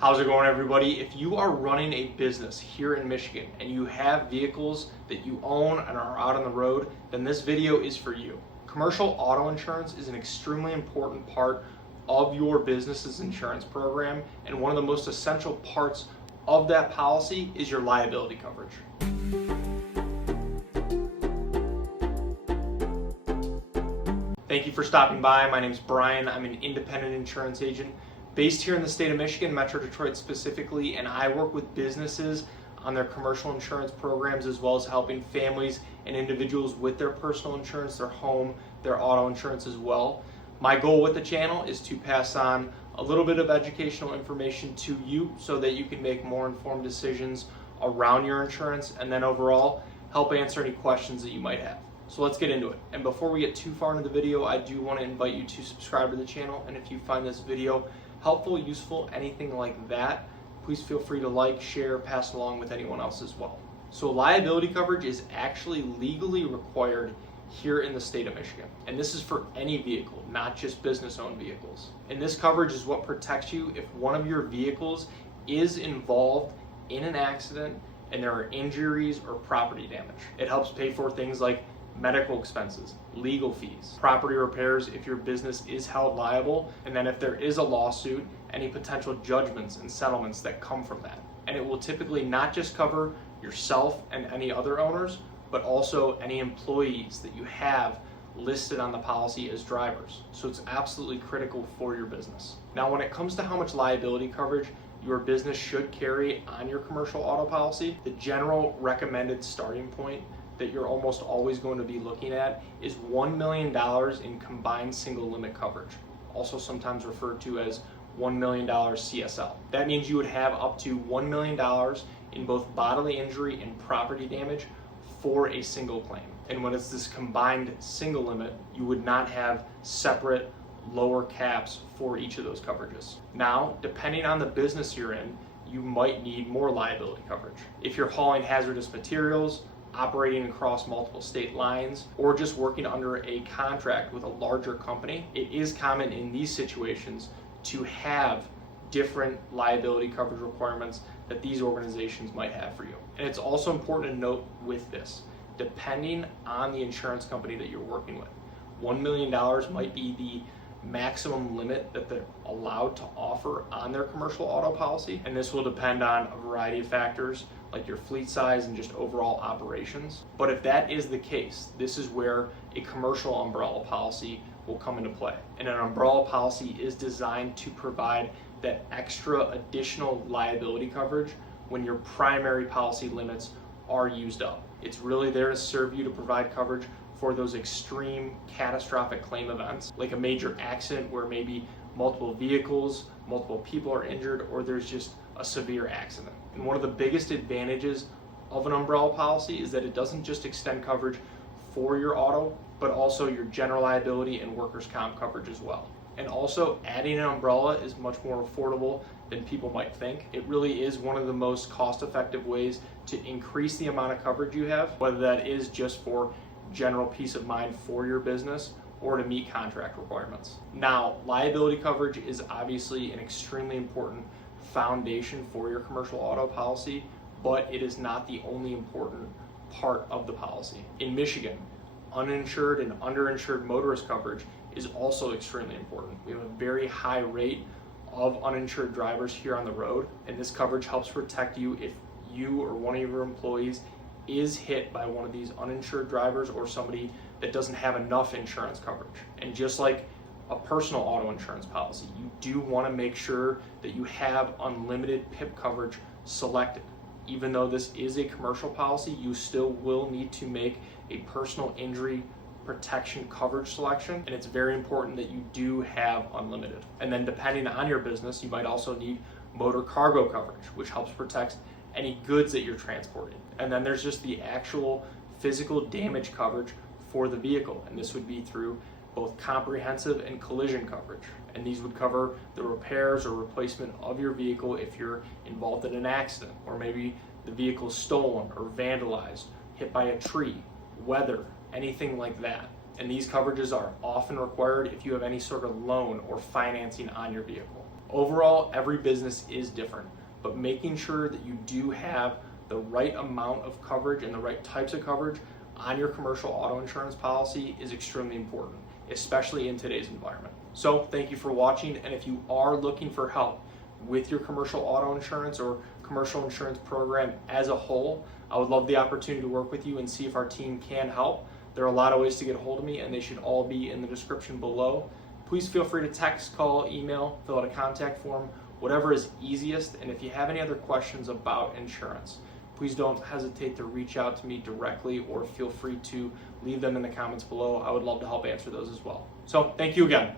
How's it going, everybody? If you are running a business here in Michigan and you have vehicles that you own and are out on the road, then this video is for you. Commercial auto insurance is an extremely important part of your business's insurance program, and one of the most essential parts of that policy is your liability coverage. Thank you for stopping by. My name is Brian. I'm an independent insurance agent based here in the state of Michigan, Metro Detroit specifically, and I work with businesses on their commercial insurance programs, as well as helping families and individuals with their personal insurance, their home, their auto insurance as well. My goal with the channel is to pass on a little bit of educational information to you so that you can make more informed decisions around your insurance, and then overall help answer any questions that you might have. So let's get into it. And before we get too far into the video, I do want to invite you to subscribe to the channel, and if you find this video helpful, useful, anything like that, please feel free to like, share, pass along with anyone else as well. So liability coverage is actually legally required here in the state of Michigan. And this is for any vehicle, not just business-owned vehicles. And this coverage is what protects you if one of your vehicles is involved in an accident and there are injuries or property damage. It helps pay for things like medical expenses, legal fees, property repairs if your business is held liable, and then if there is a lawsuit, any potential judgments and settlements that come from that. And it will typically not just cover yourself and any other owners, but also any employees that you have listed on the policy as drivers. So it's absolutely critical for your business. Now, when it comes to how much liability coverage your business should carry on your commercial auto policy, the general recommended starting point that you're almost always going to be looking at is $1 million in combined single limit coverage, also sometimes referred to as $1 million CSL. That means you would have up to $1 million in both bodily injury and property damage for a single claim. And when it's this combined single limit, you would not have separate lower caps for each of those coverages. Now, depending on the business you're in, you might need more liability coverage. If you're hauling hazardous materials, operating across multiple state lines, or just working under a contract with a larger company, it is common in these situations to have different liability coverage requirements that these organizations might have for you. And it's also important to note with this, depending on the insurance company that you're working with, $1 million might be the maximum limit that they're allowed to offer on their commercial auto policy, and this will depend on a variety of factors like your fleet size and just overall operations. But if that is the case, this is where a commercial umbrella policy will come into play. And an umbrella policy is designed to provide that extra additional liability coverage when your primary policy limits are used up. It's really there to serve you to provide coverage for those extreme catastrophic claim events, like a major accident where maybe multiple vehicles, multiple people are injured, or there's just a severe accident. And one of the biggest advantages of an umbrella policy is that it doesn't just extend coverage for your auto, but also your general liability and workers' comp coverage as well. And also, adding an umbrella is much more affordable than people might think. It really is one of the most cost-effective ways to increase the amount of coverage you have, whether that is just for general peace of mind for your business or to meet contract requirements. Now, liability coverage is obviously an extremely important foundation for your commercial auto policy, but it is not the only important part of the policy. In Michigan, uninsured and underinsured motorist coverage is also extremely important. We have a very high rate of uninsured drivers here on the road, and this coverage helps protect you if you or one of your employees is hit by one of these uninsured drivers or somebody that doesn't have enough insurance coverage. And just like a personal auto insurance policy, you do want to make sure that you have unlimited PIP coverage selected. Even though this is a commercial policy, you still will need to make a personal injury protection coverage selection, and it's very important that you do have unlimited. And then depending on your business, you might also need motor cargo coverage, which helps protect any goods that you're transporting. And then there's just the actual physical damage coverage for the vehicle, and this would be through both comprehensive and collision coverage. And these would cover the repairs or replacement of your vehicle if you're involved in an accident, or maybe the vehicle's stolen or vandalized, hit by a tree, weather, anything like that. And these coverages are often required if you have any sort of loan or financing on your vehicle. Overall, every business is different, but making sure that you do have the right amount of coverage and the right types of coverage on your commercial auto insurance policy is extremely important, especially in today's environment. So thank you for watching, and if you are looking for help with your commercial auto insurance or commercial insurance program as a whole, I would love the opportunity to work with you and see if our team can help. There are a lot of ways to get a hold of me, and they should all be in the description below. Please feel free to text, call, email, fill out a contact form, whatever is easiest. And if you have any other questions about insurance, please don't hesitate to reach out to me directly, or feel free to leave them in the comments below. I would love to help answer those as well. So thank you again.